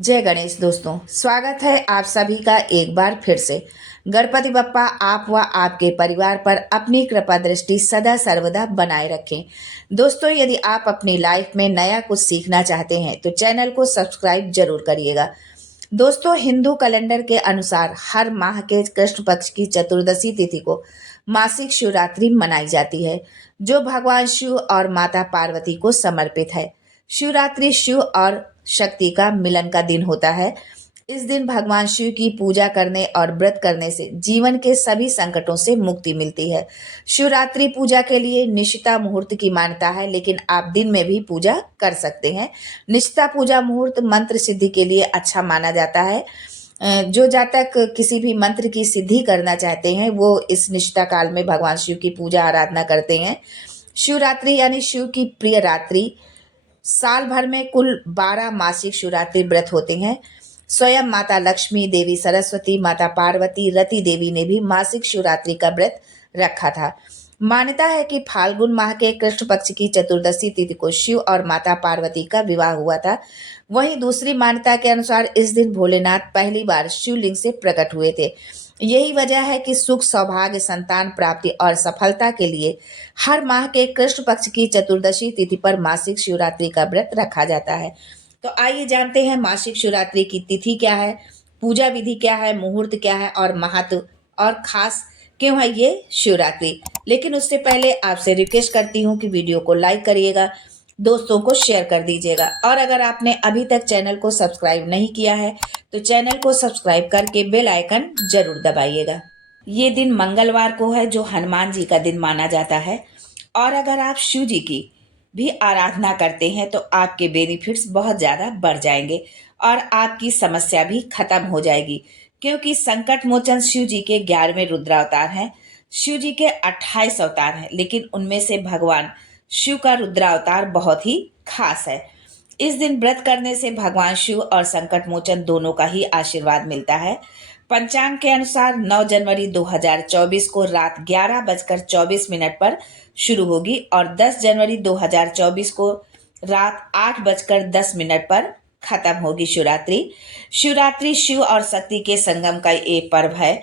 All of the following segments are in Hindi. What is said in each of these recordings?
जय गणेश दोस्तों, स्वागत है आप सभी का एक बार फिर से। गणपति बप्पा आप व आपके परिवार पर अपनी कृपा दृष्टि सदा सर्वदा बनाए रखें। दोस्तों, यदि आप अपनी लाइफ में नया कुछ सीखना चाहते हैं तो चैनल को सब्सक्राइब जरूर करिएगा। दोस्तों, हिंदू कैलेंडर के अनुसार हर माह के कृष्ण पक्ष की चतुर्दशी तिथि को मासिक शिवरात्रि मनाई जाती है, जो भगवान शिव और माता पार्वती को समर्पित है। शिवरात्रि शिव और शक्ति का मिलन का दिन होता है। इस दिन भगवान शिव की पूजा करने और व्रत करने से जीवन के सभी संकटों से मुक्ति मिलती है। शिवरात्रि पूजा के लिए निशिता मुहूर्त की मान्यता है, लेकिन आप दिन में भी पूजा कर सकते हैं। निशिता पूजा मुहूर्त मंत्र सिद्धि के लिए अच्छा माना जाता है। जो जातक किसी भी मंत्र की सिद्धि करना चाहते हैं वो इस निष्ठा काल में भगवान शिव की पूजा आराधना करते हैं। शिवरात्रि यानी शिव की प्रिय रात्रि। साल भर में कुल 12 मासिक शिवरात्रि व्रत होते हैं। स्वयं माता लक्ष्मी, देवी सरस्वती, माता पार्वती, रति देवी ने भी मासिक शिवरात्रि का व्रत रखा था। मान्यता है कि फाल्गुन माह के कृष्ण पक्ष की चतुर्दशी तिथि को शिव और माता पार्वती का विवाह हुआ था। वहीं दूसरी मान्यता के अनुसार इस दिन भोलेनाथ पहली बार शिवलिंग से प्रकट हुए थे। यही वजह है कि सुख, सौभाग्य, संतान प्राप्ति और सफलता के लिए हर माह के कृष्ण पक्ष की चतुर्दशी तिथि पर मासिक शिवरात्रि का व्रत रखा जाता है। तो आइए जानते हैं मासिक शिवरात्रि की तिथि क्या है, पूजा विधि क्या है, मुहूर्त क्या है और महत्व और खास क्यों है ये शिवरात्रि। लेकिन उससे पहले आपसे रिक्वेस्ट करती हूँ कि वीडियो को लाइक करिएगा, दोस्तों को शेयर कर दीजिएगा और अगर आपने अभी तक चैनल को सब्सक्राइब नहीं किया है तो चैनल को सब्सक्राइब करके बेल आइकन जरूर दबाइएगा। ये दिन मंगलवार को है, जो हनुमान जी का दिन माना जाता है। और अगर आप शिव जी की भी आराधना करते हैं तो आपके बेनिफिट्स बहुत ज़्यादा बढ़ जाएंगे और आपकी समस्या भी खत्म हो जाएगी, क्योंकि संकट मोचन शिव जी के 11वें रुद्रावतार हैं। शिव जी के 28 अवतार हैं, लेकिन उनमें से भगवान शिव का रुद्रावतार बहुत ही खास है। इस दिन व्रत करने से भगवान शिव और संकट मोचन दोनों का ही आशीर्वाद मिलता है। पंचांग के अनुसार 9 जनवरी 2024 को रात 11:24 पर शुरू होगी और 10 जनवरी 2024 को रात 8:10 पर खत्म होगी शिवरात्रि। शिवरात्रि शिव और शक्ति के संगम का एक पर्व है।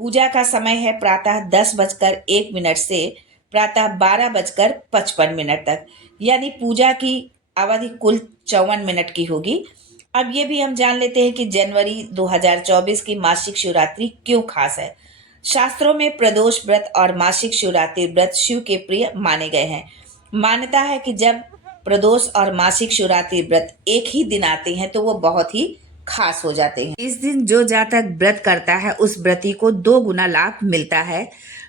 पूजा का समय है प्रातः 10:01 से प्रातः 12:55 तक, यानी पूजा की अवधि कुल 54 मिनट की होगी। अब ये भी हम जान लेते हैं कि जनवरी 2024 की मासिक शिवरात्रि क्यों खास है। शास्त्रों में प्रदोष व्रत और मासिक शिवरात्रि व्रत शिव के प्रिय माने गए हैं। मान्यता है कि जब प्रदोष और मासिक शिवरात्रि व्रत एक ही दिन आते हैं तो वो बहुत ही खास हो जाते हैं। इस दिन जो जातक व्रत करता है उस व्रती को 2 गुना लाभ मिलता है।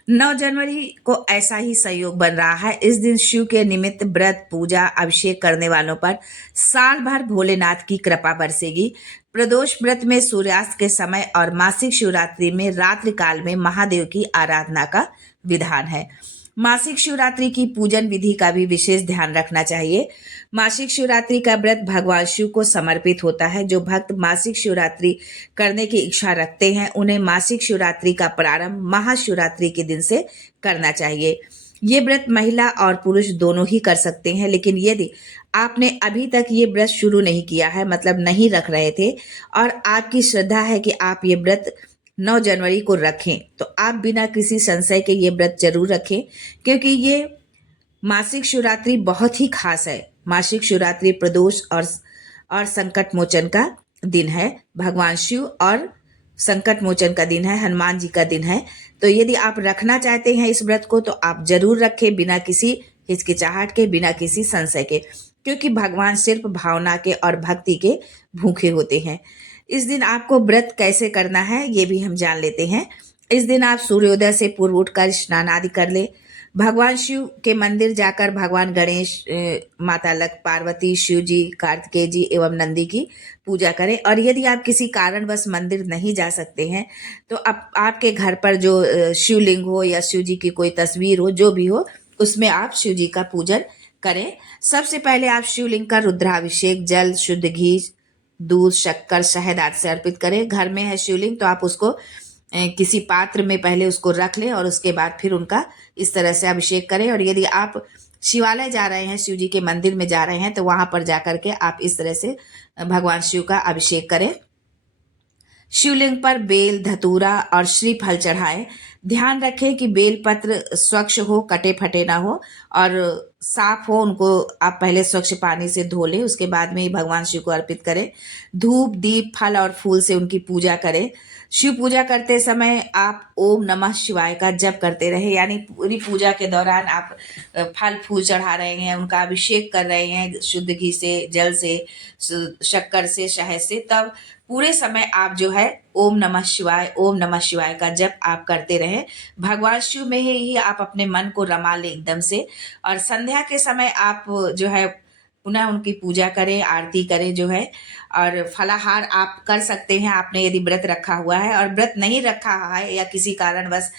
9 जनवरी को ऐसा ही संयोग बन रहा है। इस दिन शिव के निमित्त व्रत, पूजा, अभिषेक करने वालों पर साल भर भोलेनाथ की कृपा बरसेगी। प्रदोष व्रत में सूर्यास्त के समय और मासिक शिवरात्रि में रात्रि काल में महादेव की आराधना का विधान है। मासिक शिवरात्रि की पूजन विधि का भी विशेष ध्यान रखना चाहिए। मासिक शिवरात्रि का व्रत भगवान शिव को समर्पित होता है। जो भक्त मासिक शिवरात्रि करने की इच्छा रखते हैं उन्हें मासिक शिवरात्रि का प्रारंभ महाशिवरात्रि के दिन से करना चाहिए। ये व्रत महिला और पुरुष दोनों ही कर सकते हैं, लेकिन यदि आपने अभी तक ये व्रत शुरू नहीं किया है, मतलब नहीं रख रहे थे और आपकी श्रद्धा है कि आप ये व्रत 9 जनवरी को रखें, तो आप बिना किसी संशय के ये व्रत जरूर रखें, क्योंकि ये मासिक शिवरात्रि बहुत ही खास है। मासिक शिवरात्रि प्रदोष और संकट मोचन का दिन है। भगवान शिव और संकट मोचन का दिन है, हनुमान जी का दिन है। तो यदि आप रखना चाहते हैं इस व्रत को तो आप जरूर रखें, बिना किसी हिचकिचाहट के, बिना किसी संशय के, क्योंकि भगवान सिर्फ भावना के और भक्ति के भूखे होते हैं। इस दिन आपको व्रत कैसे करना है ये भी हम जान लेते हैं। इस दिन आप सूर्योदय से पूर्व उठकर स्नान आदि कर ले। भगवान शिव के मंदिर जाकर भगवान गणेश, माता लक्ष्मी, पार्वती, शिव जी, कार्तिकेय जी एवं नंदी की पूजा करें। और यदि आप किसी कारणवश मंदिर नहीं जा सकते हैं तो आपके घर पर जो शिवलिंग हो या शिव जी की कोई तस्वीर हो, जो भी हो, उसमें आप शिव जी का पूजन करें। सबसे पहले आप शिवलिंग का रुद्राभिषेक जल, शुद्ध घी, दूध, शक्कर, शहद आदि से अर्पित करें। घर में है शिवलिंग तो आप उसको किसी पात्र में पहले उसको रख लें और उसके बाद फिर उनका इस तरह से अभिषेक करें। और यदि आप शिवालय जा रहे हैं, शिव जी के मंदिर में जा रहे हैं, तो वहां पर जाकर के आप इस तरह से भगवान शिव का अभिषेक करें। शिवलिंग पर बेल, धतूरा और श्रीफल चढ़ाएं। ध्यान रखें कि बेल पत्र स्वच्छ हो, कटे फटे ना हो और साफ हो। उनको आप पहले स्वच्छ पानी से धो लें, उसके बाद में ही भगवान शिव को अर्पित करें। धूप, दीप, फल और फूल से उनकी पूजा करें। शिव पूजा करते समय आप ओम नमः शिवाय का जप करते रहे, यानी पूरी पूजा के दौरान आप फल फूल चढ़ा रहे हैं, उनका अभिषेक कर रहे हैं शुद्ध घी से, जल से, शक्कर से, शहद से, तब पूरे समय आप जो है ओम नमः शिवाय का जप आप करते रहें। भगवान शिव में ही आप अपने मन को रमा लें एकदम से। और संध्या के समय आप जो है पुनः उनकी पूजा करें, आरती करें जो है। और फलाहार आप कर सकते हैं, आपने यदि व्रत रखा हुआ है। और व्रत नहीं रखा है या किसी कारणवश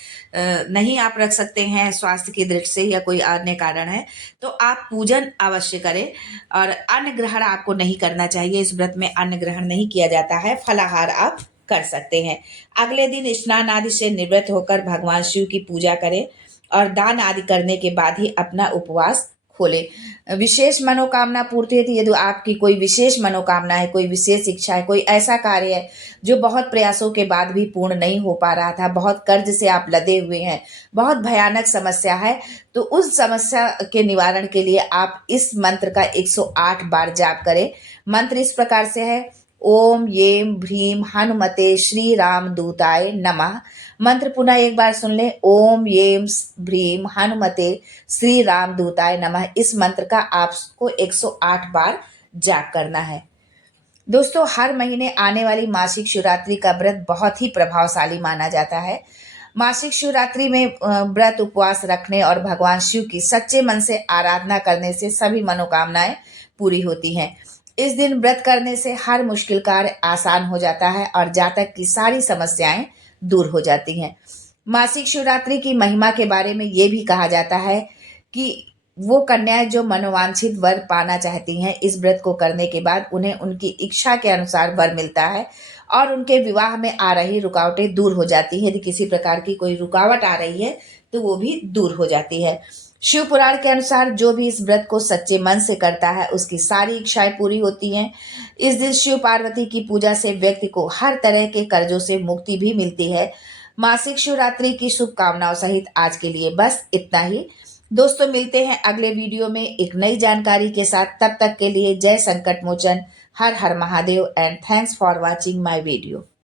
नहीं आप रख सकते हैं, स्वास्थ्य की दृष्टि से या कोई अन्य कारण है, तो आप पूजन अवश्य करें। और अन्न ग्रहण आपको नहीं करना चाहिए, इस व्रत में अन्न ग्रहण नहीं किया जाता है, फलाहार आप कर सकते हैं। अगले दिन स्नान आदि से निवृत्त होकर भगवान शिव की पूजा करें और दान आदि करने के बाद ही अपना उपवास खोले। विशेष मनोकामना पूर्ति हेतु यदि आपकी कोई विशेष मनोकामना है, कोई विशेष इच्छा है, कोई ऐसा कार्य है जो बहुत प्रयासों के बाद भी पूर्ण नहीं हो पा रहा था, बहुत कर्ज से आप लदे हुए हैं, बहुत भयानक समस्या है, तो उस समस्या के निवारण के लिए आप इस मंत्र का 108 बार जाप करें। मंत्र इस प्रकार से है: ओम येम भ्रीम हनुमते श्री राम दूताय नमः। मंत्र पुनः एक बार सुन लें: ओम येम भ्रीम हनुमते श्री राम दूताय नमः। इस मंत्र का आपको 108 बार जाप करना है। दोस्तों, हर महीने आने वाली मासिक शिवरात्रि का व्रत बहुत ही प्रभावशाली माना जाता है। मासिक शिवरात्रि में व्रत उपवास रखने और भगवान शिव की सच्चे मन से आराधना करने से सभी मनोकामनाएं पूरी होती हैं। इस दिन व्रत करने से हर मुश्किल कार्य आसान हो जाता है और जातक की सारी समस्याएं दूर हो जाती हैं। मासिक शिवरात्रि की महिमा के बारे में ये भी कहा जाता है कि वो कन्याएं जो मनोवांछित वर पाना चाहती हैं, इस व्रत को करने के बाद उन्हें उनकी इच्छा के अनुसार वर मिलता है और उनके विवाह में आ रही रुकावटें दूर हो जाती हैं। यदि किसी प्रकार की कोई रुकावट आ रही है तो वो भी दूर हो जाती है। शिव पुराण के अनुसार जो भी इस व्रत को सच्चे मन से करता है उसकी सारी इच्छाएं पूरी होती हैं। इस दिन शिव पार्वती की पूजा से व्यक्ति को हर तरह के कर्जों से मुक्ति भी मिलती है। मासिक शिवरात्रि की शुभकामनाओं सहित आज के लिए बस इतना ही। दोस्तों, मिलते हैं अगले वीडियो में एक नई जानकारी के साथ। तब तक के लिए जय संकट मोचन, हर हर Mahadev and thanks for watching my video.